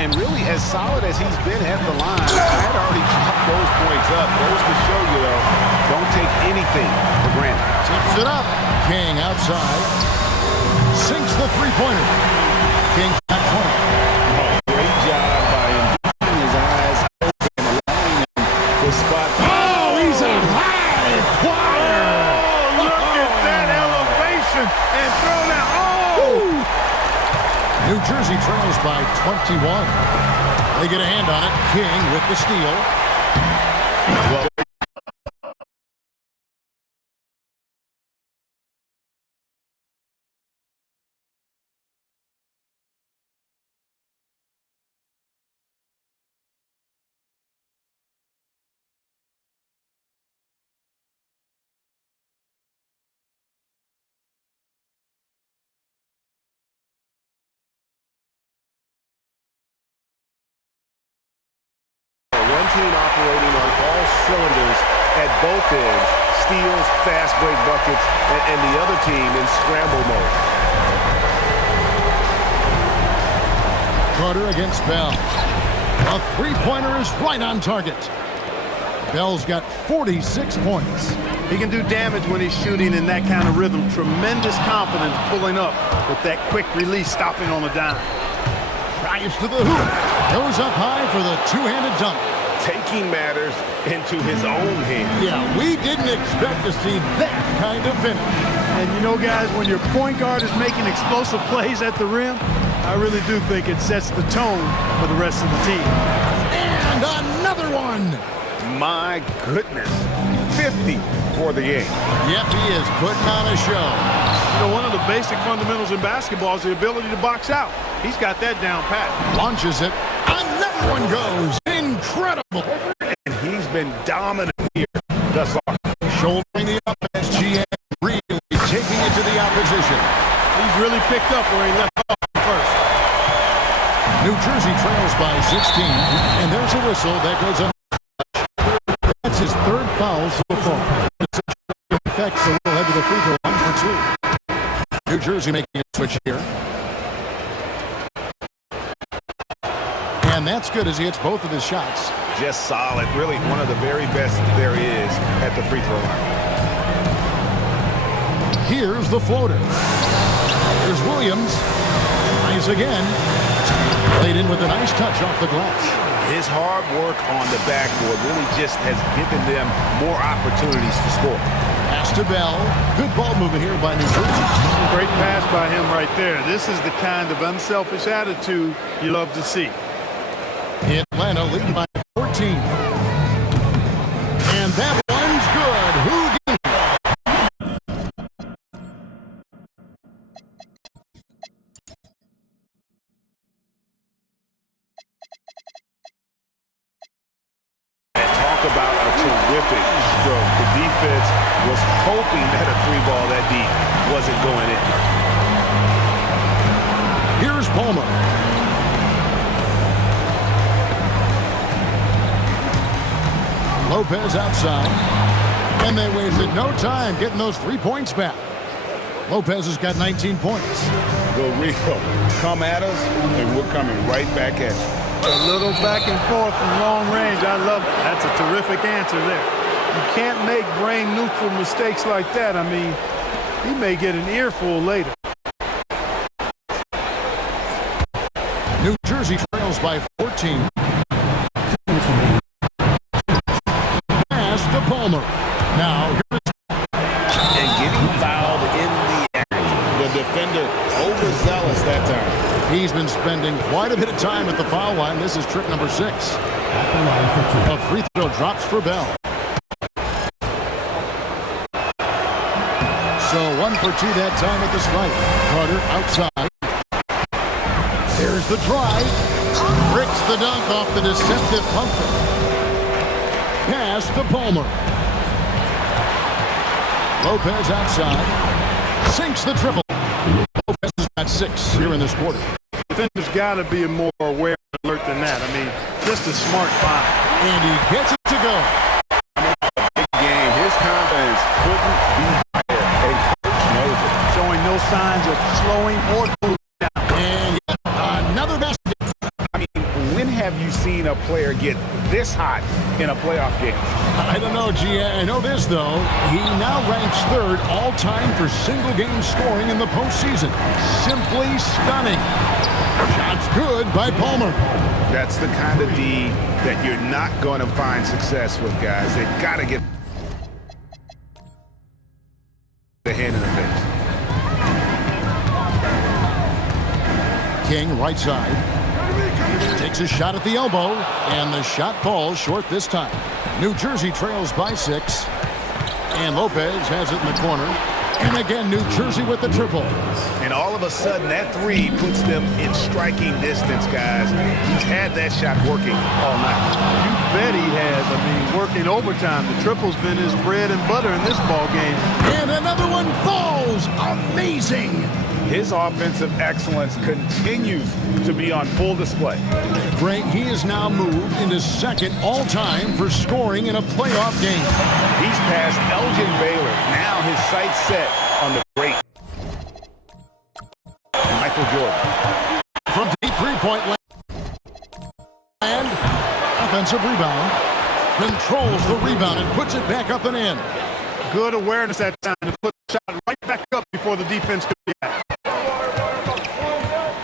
And really, as solid as he's been at the line, I had already chopped those points up. Goes to show you, though, don't take anything for granted. Tips it up. King outside. Sinks the three-pointer. King at 20. Great job by him keeping his eyes open and allowing him to spot. Oh, he's a high flyer. Oh, look at that elevation and throw that. Oh! New Jersey trails by 21. They get a hand on it. King with the steal. Well, one team operating on all cylinders at both ends, steals, fast break buckets, and the other team in scramble mode. Carter against Bell. A three-pointer is right on target. Bell's got 46 points. He can do damage when he's shooting in that kind of rhythm. Tremendous confidence pulling up with that quick release, stopping on the dime. Drives to the hoop. Goes up high for the two-handed dunk. Taking matters into his own hands. Yeah, we didn't expect to see that kind of finish. And you know, guys, when your point guard is making explosive plays at the rim, I really do think it sets the tone for the rest of the team. And another one. My goodness. 50 for the game. Yep, he is putting on a show. You know, one of the basic fundamentals in basketball is the ability to box out. He's got that down pat. Launches it. Another one goes. Incredible. And he's been dominant here thus far. Shouldering the offense. GM really taking it to the opposition. He's really picked up where he left off first. New Jersey trails by 16, and there's a whistle that goes on. That's his third foul so far. In fact, so we'll head to the free throw line for two. New Jersey making a switch here. And that's good as he hits both of his shots. Just solid. Really one of the very best there is at the free throw line. Here's the floater. Here's Williams. Nice again. Played in with a nice touch off the glass. His hard work on the backboard really just has given them more opportunities to score. Pass to Bell. Good ball movement here by New Jersey. Great pass by him right there. This is the kind of unselfish attitude you love to see. Atlanta leading by 14. And that one's good. Houdini. Talk about a terrific stroke. The defense was hoping that a three ball that deep wasn't going in. Here's Palmer. Lopez outside. And they wasted no time getting those 3 points back. Lopez has got 19 points. Go Rico. Come at us, and we're coming right back at you. A little back and forth from long range. I love it. That's a terrific answer there. You can't make brain-neutral mistakes like that. I mean, he may get an earful later. New Jersey trails by 14. Pass to Palmer. Now, here's And getting fouled in the act. The defender overzealous that time. He's been spending quite a bit of time at the foul line. This is trick number 6. At the line for two. A free throw drops for Bell. So 1 for 2 that time at the stripe. Carter outside. There's the drive. Bricks the dunk off the deceptive pump fake. Pass to Palmer. Lopez outside. Sinks the triple. Lopez has got 6 here in this quarter. Defender's got to be more aware and alert than that. I mean, just a smart find. And he gets it to go. Big game. His confidence couldn't be higher, and coach knows it. Showing no signs of slowing or cooling down. And another basket. I mean, when have you seen a player get this hot in a playoff game? I don't know, G. I know this, though. He now ranks 3rd all-time for single-game scoring in the postseason. Simply stunning. Shots good by Palmer. That's the kind of D that you're not going to find success with, guys. They've got to get the hand in the face. King, right side. Takes a shot at the elbow, and the shot falls short this time. New Jersey trails by 6. And Lopez has it in the corner. And again, New Jersey with the triple. And all of a sudden, that three puts them in striking distance, guys. He's had that shot working all night. You bet he has. I mean, working overtime. The triple's been his bread and butter in this ball game. And another one falls. Amazing. His offensive excellence continues to be on full display. Greg, he has now moved into 2nd all-time for scoring in a playoff game. He's passed Elgin Baylor. Now his sights set on the great Michael Jordan. From deep three-point land. And offensive rebound. Controls the rebound and puts it back up and in. Good awareness that time to put the shot right back up before the defense could react.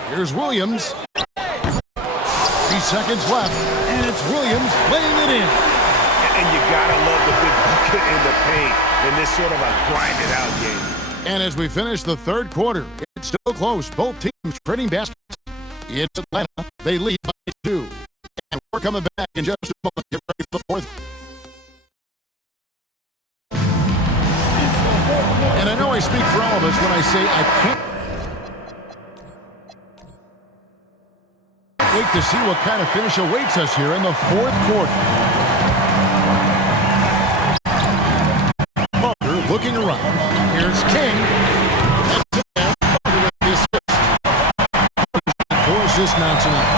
Here's Williams. 3 seconds left, and it's Williams laying it in. And you gotta love the big bucket in the paint in this sort of a grinded-out game. And as we finish the 3rd quarter, it's still close. Both teams trading baskets. It's Atlanta. They lead by 2. And we're coming back in just a moment. Get ready for the 4th. And I know I speak for all of us when I say I can't wait to see what kind of finish awaits us here in the 4th quarter. Carter looking around. Here's King. Carter with the assist. 4 assists now tonight.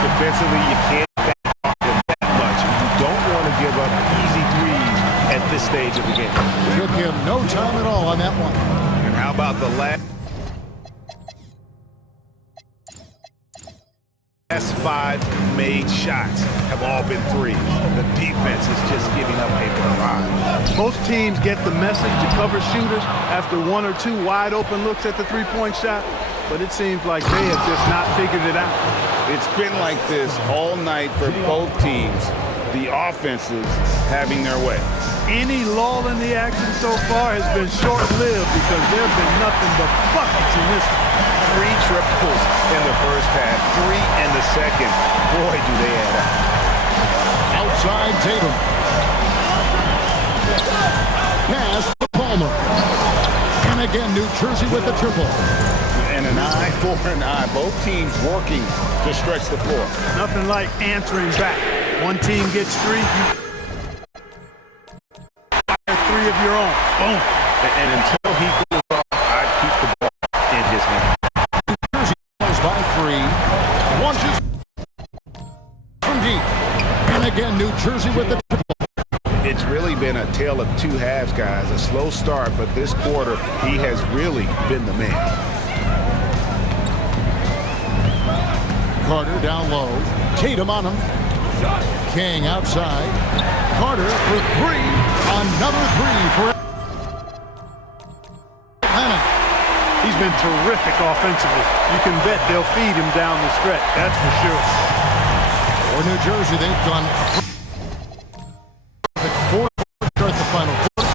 Defensively, you can't back off them that much. You don't want to give up easy threes at this stage of the game. Took him no time at all on that one. And how about the last 5 made shots have all been threes. The defense is just giving up a barrage. Most teams get the message to cover shooters after 1 or 2 wide open looks at the three-point shot, but it seems like they have just not figured it out. It's been like this all night for both teams. The offenses having their way. Any lull in the action so far has been short-lived because there have been nothing but buckets in this one. 3 triples in the first half, 3 in the second. Boy, do they add up. Outside Tatum. Pass to Palmer. And again, New Jersey with the triple. And an eye for an eye. Both teams working to stretch the floor. Nothing like answering back. One team gets 3, you fire 3 of your own. Boom. And until he cools off, I'd keep the ball in his hand. New Jersey goes by 3. Launches from deep. And again, New Jersey with the triple. It's really been a tale of 2 halves, guys. A slow start, but this quarter, he has really been the man. Carter down low. Tatum on him. King outside. Carter for 3. Another 3 for Atlanta. He's been terrific offensively. You can bet they'll feed him down the stretch. That's for sure. For New Jersey, they've done a 4 to start the final quarter.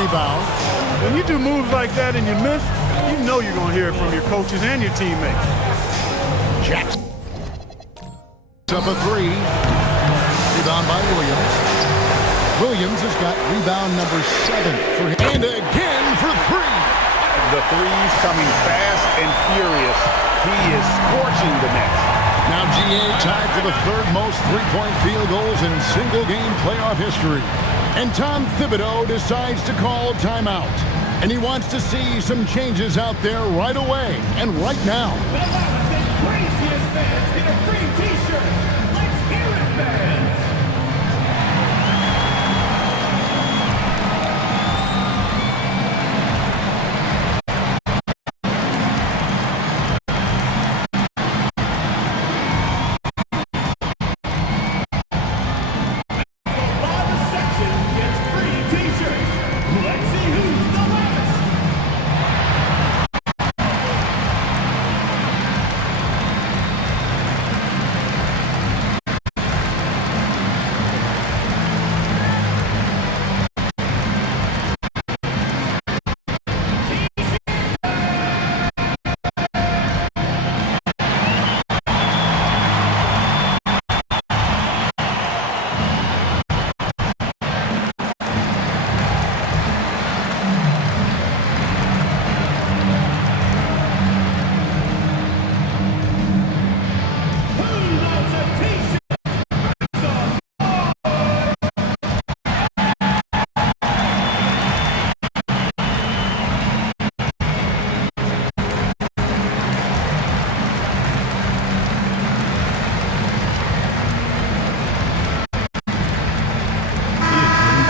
Rebound. When you do moves like that and you miss, you know you're going to hear it from your coaches and your teammates. Jackson. Up a 3. Rebound by Williams. Williams has got rebound number 7 for him. And again for 3. The threes coming fast and furious. He is scorching the net. Now GA tied for the 3rd most three-point field goals in single-game playoff history. And Tom Thibodeau decides to call timeout. And he wants to see some changes out there right away and right now. The loudest and craziest fans get a free t-shirt. Let's hear it, fans.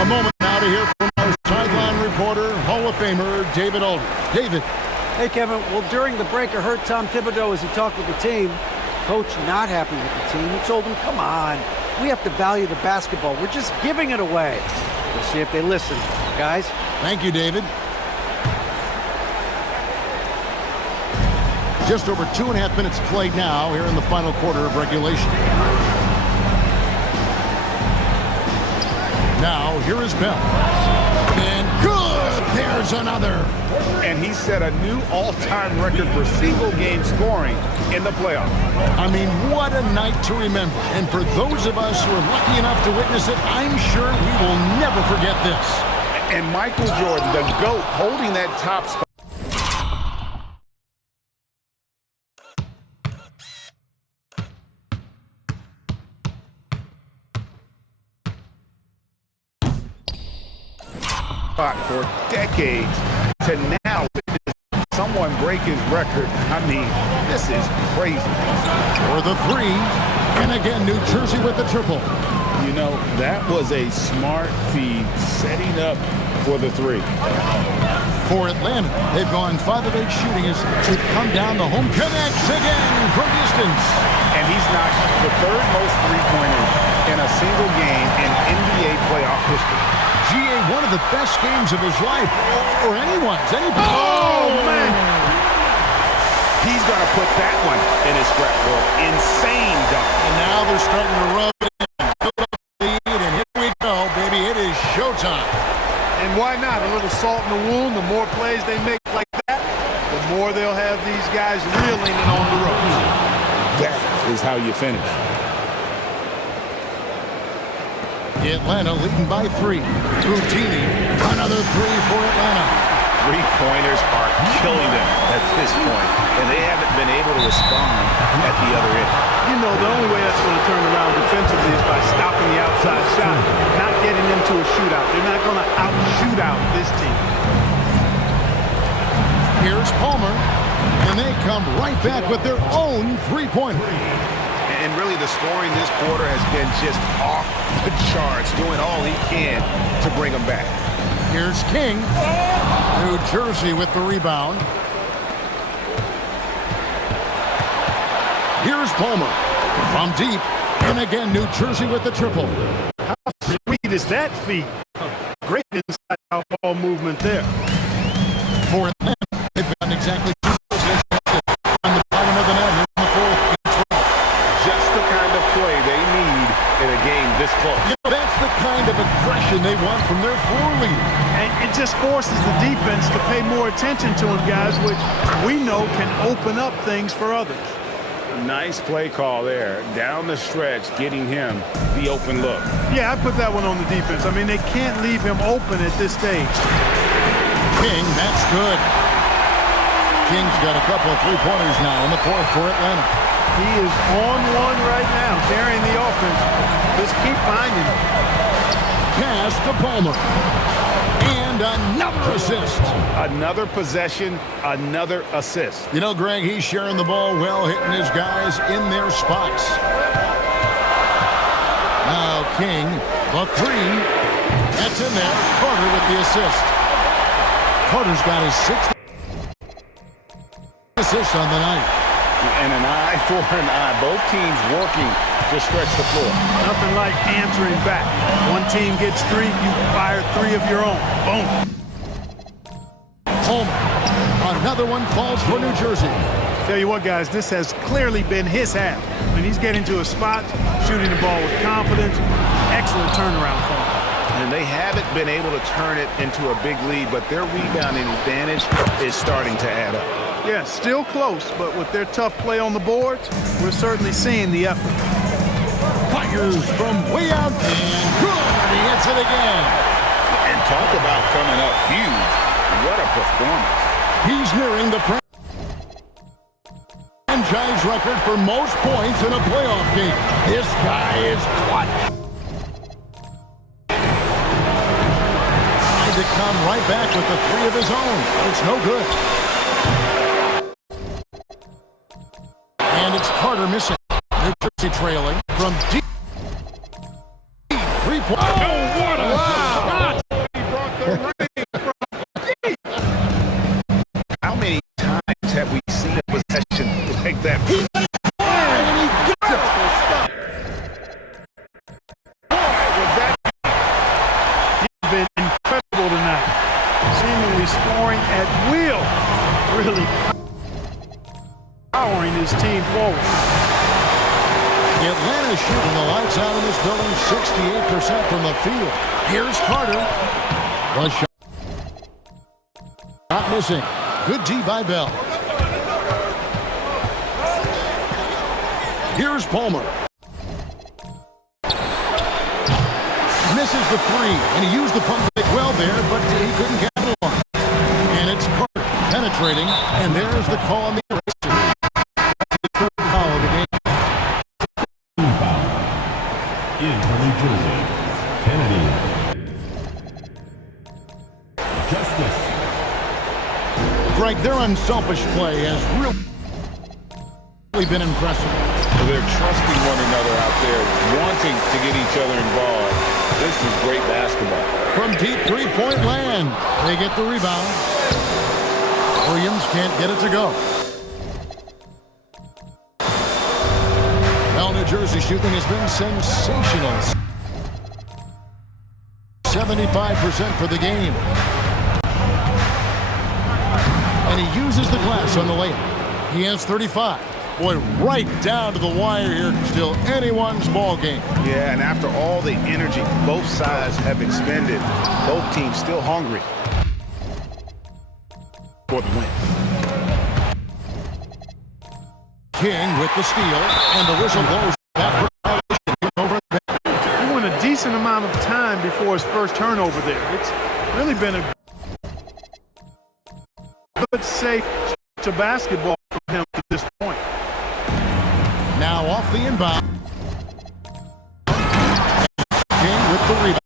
A moment now to hear from our sideline reporter, Hall of Famer David Aldridge. David. Hey, Kevin. Well, during the break, I heard Tom Thibodeau as he talked with the team. Coach not happy with the team. He told them, come on, we have to value the basketball. We're just giving it away. We'll see if they listen, guys. Thank you, David. Just over 2.5 minutes played now here in the final quarter of regulation. Now, here is Bell. And good! There's another. And he set a new all-time record for single-game scoring in the playoffs. I mean, what a night to remember. And for those of us who are lucky enough to witness it, I'm sure we will never forget this. And Michael Jordan, the GOAT, holding that top spot. For decades to now someone break his record. I mean, this is crazy. For the 3, and again, New Jersey with the triple. You know, that was a smart feed setting up for the three. For Atlanta, they've gone 5 of 8 shooting as they've come down the home. Connects again from distance. And he's knocked the third most three-pointers in a single game in NBA playoff history. GA, one of the best games of his life, or anyone's. Oh, man! He's going to put that one in his scrapbook. Insane dunk. And now they're starting to rub it in. Build up the lead, and here we go, baby. It is showtime. And why not? A little salt in the wound. The more plays they make like that, the more they'll have these guys reeling and on the ropes. That is how you finish. Atlanta leading by 3. Boutini, another 3 for Atlanta. Three-pointers are killing them at this point, and they haven't been able to respond at the other end. You know, the only way that's going to turn around defensively is by stopping the outside shot, not getting into a shootout. They're not going to out-shoot out this team. Here's Palmer, and they come right back with their own three-pointer. And really, the scoring this quarter has been just off the charts, doing all he can to bring them back. Here's King. New Jersey with the rebound. Here's Palmer from deep. And again, New Jersey with the triple. How sweet is that feat? Great inside-out ball movement there. For Atlanta, they've gotten exactly 2 possessions on the bottom of the net here in the fourth. Just the kind of play they need in a game this close. You know, that's the kind of aggression they want from their floor leader. And it just forces the defense to pay more attention to him, guys, which we know can open up things for others. Nice play call there. Down the stretch, getting him the open look. Yeah, I put that one on the defense. I mean, they can't leave him open at this stage. King, that's good. King's got a couple of three-pointers now in the fourth for Atlanta. He is on one right now, carrying the offense. Just keep finding him. Pass to Palmer. And another assist. Another possession, another assist. You know, Greg, he's sharing the ball well, hitting his guys in their spots. Now King, the 3. That's in there. Carter with the assist. Carter's got his 6th assist on the night. And an eye for an eye. Both teams working to stretch the floor. Nothing like answering back. One team gets 3, you fire 3 of your own. Boom. Palmer. Another one falls for New Jersey. Tell you what, guys, this has clearly been his half. When he's getting to a spot, shooting the ball with confidence, excellent turnaround for him. And they haven't been able to turn it into a big lead, but their rebounding advantage is starting to add up. Yeah, still close, but with their tough play on the boards, we're certainly seeing the effort. Fires from way out, and good. He hits it again. And talk about coming up huge. What a performance. He's nearing the franchise record for most points in a playoff game. This guy is clutch. Tried to come right back with the 3 of his own, but it's no good. And it's Carter missing. New Jersey trailing from deep. 3-point. Oh, what a shot! He brought the ring from deep. How many times have we seen a possession like that? And he gets it. Boy, was that... He's been incredible tonight. Seemingly scoring at will. Really powering his team forward. Atlanta shooting the lights out in this building, 68% from the field. Here's Carter. The shot. Not missing. Good D by Bell. Here's Palmer. Misses the 3, and he used the pump fake well there, but he couldn't capitalize. And it's Carter penetrating, and there's the call on the eraser. Third foul of the game. In for New Jersey, Kennedy. Justice. Greg, their unselfish play has really been impressive. They're trusting one another out there, wanting to get each other involved. This is great basketball. From deep three-point land, they get the rebound. Williams can't get it to go. Well, New Jersey shooting has been sensational. 75% for the game. And he uses the glass on the layup. He has 35. Boy, right down to the wire here. Still anyone's ball game. Yeah, and after all the energy both sides have expended, both teams still hungry for the win. King with the steal, and the whistle blows back. He went a decent amount of time before his first turnover there. It's really been a good, safe to basketball from him to this point. Now off the inbound. King with the rebound.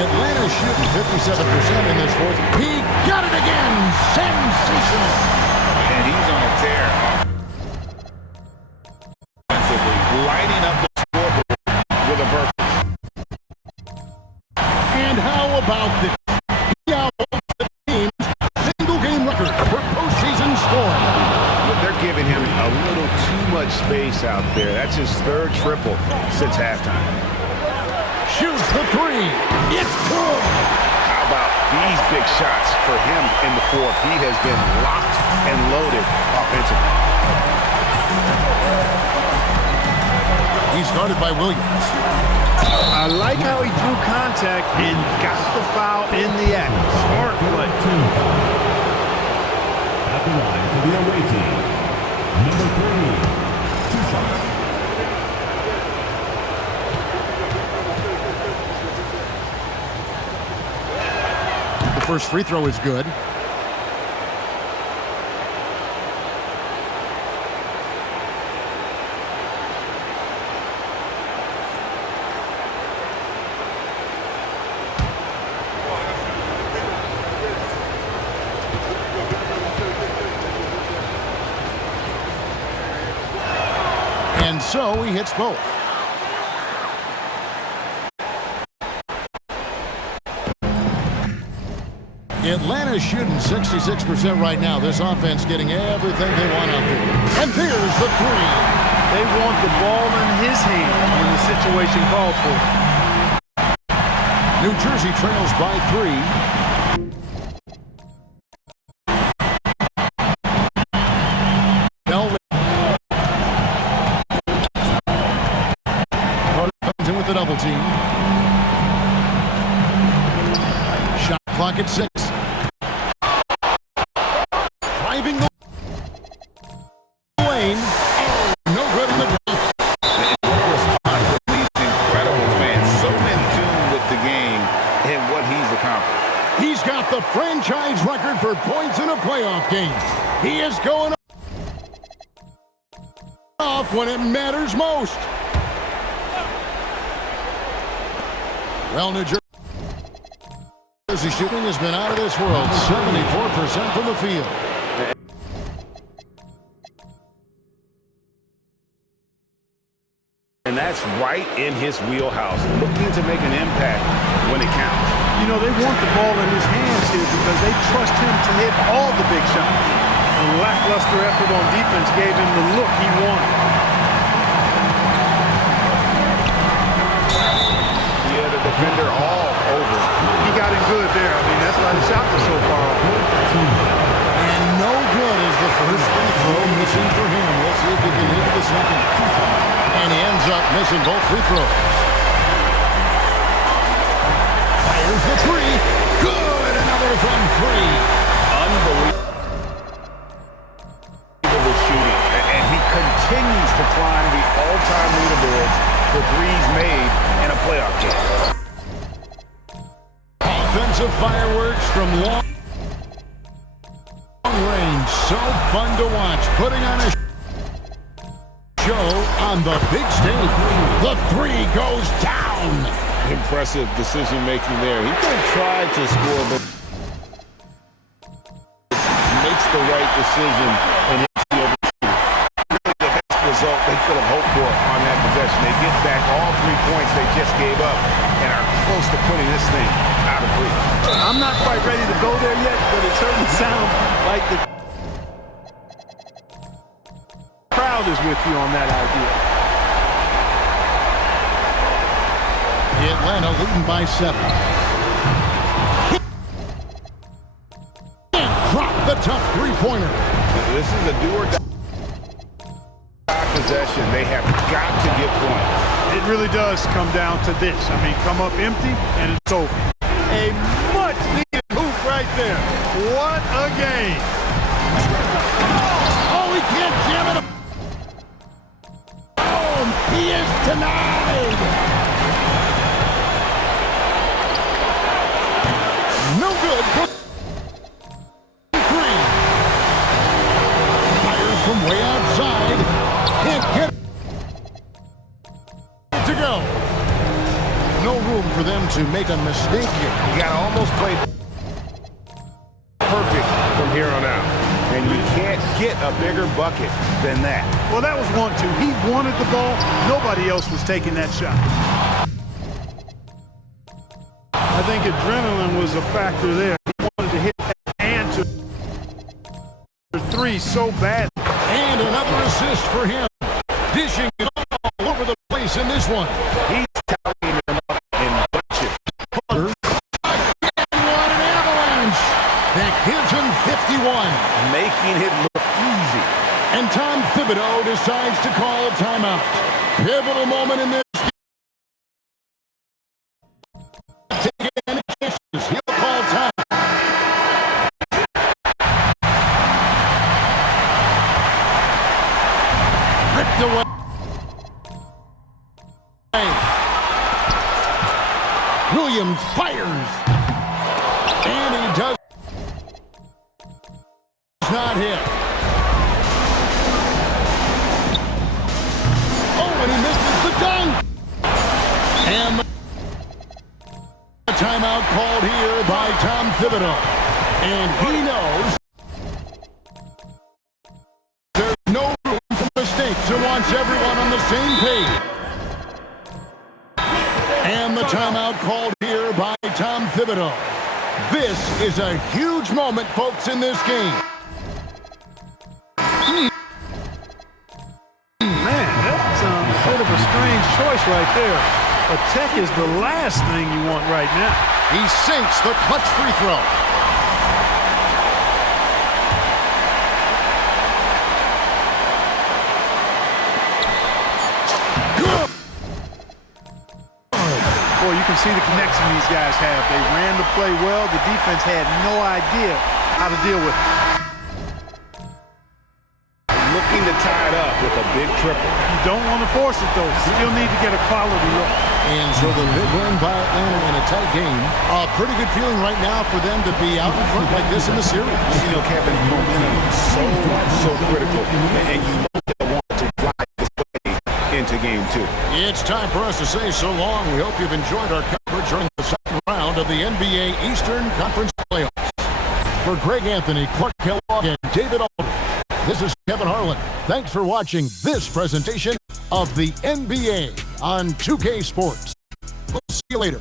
Atlanta's shooting 57% in this fourth. He got it again! Sensational! And he's on a tear offensively, lighting up the scoreboard with a burst. And how about this? He outholds the team's single-game record for postseason scoring. They're giving him a little too much space out there. That's his third triple since halftime. Shoots the three. It's good. How about these big shots for him in the fourth? He has been locked and loaded offensively. He's guarded by Williams. I like how he drew contact and got the foul in the act. Smart play. At the line for the away team, number 3, 2 shots. The first free throw is good. And so he hits both. Atlanta's shooting 66% right now. This offense getting everything they want out there. And there's the three. They want the ball in his hand when the situation calls for it. New Jersey trails by 3. Bell Carter comes in with the double team. Shot clock at 6. Driving the lane. Oh, no good in the paint. Response from these incredible fans, so in tune with the game and what he's accomplished. He's got the franchise record for points in a playoff game. He is going off when it matters most. Well, New Jersey shooting has been out of this world. 74% from the field. And that's right in his wheelhouse, looking to make an impact when it counts. You know, they want the ball in his hands here because they trust him to hit all the big shots. A lackluster effort on defense gave him the look he wanted. He had a defender all over. He got it good there. I mean, that's why the shot was so far off. And no good is the first free throw missing for him. Let's see if he can hit the second. And he ends up missing both free throws. Fires the three. Good. Another from 3. Unbelievable shooting. And he continues to climb the all-time leaderboards for threes made in a playoff game. Offensive fireworks from long range. So fun to watch. Putting on a show on the big stage. The three goes down. Impressive decision-making there. He could have tried to score, but makes the right decision and hits the overshoot. Really the best result get back all 3 points they just gave up and are close to putting this thing out of reach. I'm not quite ready to go there yet, but it certainly sounds like the crowd is with you on that idea. Atlanta leading by 7. Drop the tough three-pointer. This is a do-or-die possession. They have got to get points. It really does come down to this. I mean, come up empty, and it's over. A much-needed hoop right there. What a game. Oh, he can't jam it. Oh, he is denied. No good for 3. Fires from way outside. Can't get it to go. No room for them to make a mistake here. You got to almost play perfect from here on out. And you can't get a bigger bucket than that. Well, that was 1-2. He wanted the ball. Nobody else was taking that shot. I think adrenaline was a factor there. He wanted to hit that and to 3 so bad. And another assist for him. Dishing it all over the place in this one. He's tallying them up in bunches. Carter. Again, what an avalanche. That gives him 51. Making it look easy. And Tom Thibodeau decides to call a timeout. Pivotal moment in this game. Taking any chances. He'll call time. Ripped away. Williams fires. And he does not hit. Oh, and he misses the dunk. And the timeout called here by Tom Thibodeau. And he knows there's no room for mistakes and wants everyone on the same page. And the timeout called here by Tom Thibodeau. This is a huge moment, folks, in this game. Man, that's a bit of a strange choice right there. A tech is the last thing you want right now. He sinks the clutch free throw. Good. Boy, you can see the connection these guys have. They ran the play well. The defense had no idea how to deal with it. Looking to tie it up with a big triple. You don't want to force it, though. Still need to get a quality look. And so the big win by Atlanta in a tight game. A pretty good feeling right now for them to be out in front like this in the series. You know, Kevin, momentum is so critical. And you want to drive this play into game 2. It's time for us to say so long. We hope you've enjoyed our coverage during the second round of the NBA Eastern Conference Playoffs. For Greg Anthony, Clark Kellogg, and David Aldridge, this is Kevin Harlan. Thanks for watching this presentation of the NBA on 2K Sports. We'll see you later.